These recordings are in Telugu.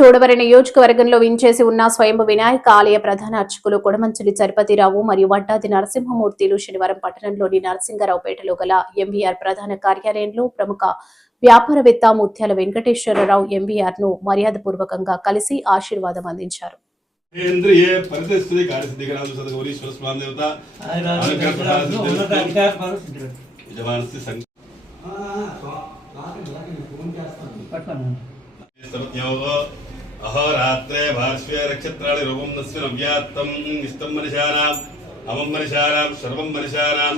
చూడవరి నియోజకవర్గంలో వించేసి ఉన్న స్వయంభు వినాయక ఆలయ ప్రధాన అర్చకులు కొడమంచిలి చరపతిరావు మరియు వడ్డాది నరసింహమూర్తిలు శనివారం పట్టణంలోని నరసింగరావుపేటలో గల ఎంవీఆర్ ప్రధాన కార్యాలయంలో ప్రముఖ వ్యాపారవేత్త ముత్యాల వెంకటేశ్వరరావు ఎంవీఆర్ను మర్యాదపూర్వకంగా కలిసి ఆశీర్వాదం అందించారు ఇంద్రియ అహోరాత్రే భార్శ్వే నక్షత్రాణి రూపం నస్మిన్ అవ్యాత్తం ఇష్టం మనిషానాం అమం మనిషానాం సర్వం మనిషానాం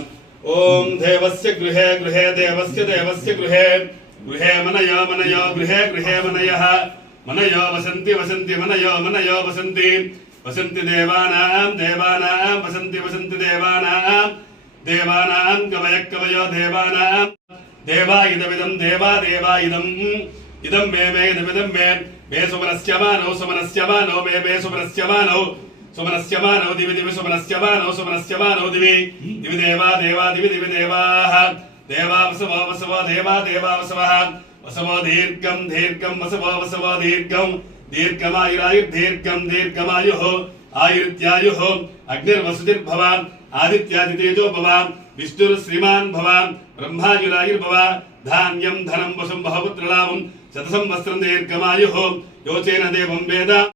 ఓం దేవస్య గృహే గృహే దేవస్య దేవస్య గృహే గృహే మనయో మనయో గృహే గృహే మనయ మనయో వసంతి వసంతి మనయో మనయో వసంతి వసంతి దేవానాం దేవానాం వసంతి వసంతి దేవానాం దేవానాం కవయ కవయో దేవానాం దేవా ఇదమిదం దేవా దేవా ఇదం इदं मे मे इदमिदं मे मे सुमनस्यमानौ सुमनस्यमानौ, मे मे सुमनस्यमानौ सुमनस्यमानौ दिवि दिवि, सुमनस्यमानौ सुमनस्यमानौ दिवि। दिवि देवा देवा, दिवि दिवि देवाः। देवा वसवो वसवो, देवा देवा, वसवः। वसवो दीर्घं दीर्घं, वसवो वसवो, दीर्घं। दीर्घमायुरायुर्दीर्घं, दीर्घमायुः। आयुर्त्यायुः। अग्निर्वसुतिर्भव आदित्यादितेजो भव విష్ణుర్ శ్రీమాన్ భవ బ్రహ్మాయురాయుర్భవ ధాన్యం ధనం వశం బహవత్రలాభం శతసం వస్త్రం దీర్ఘమాయు యోచేన దేవం వేద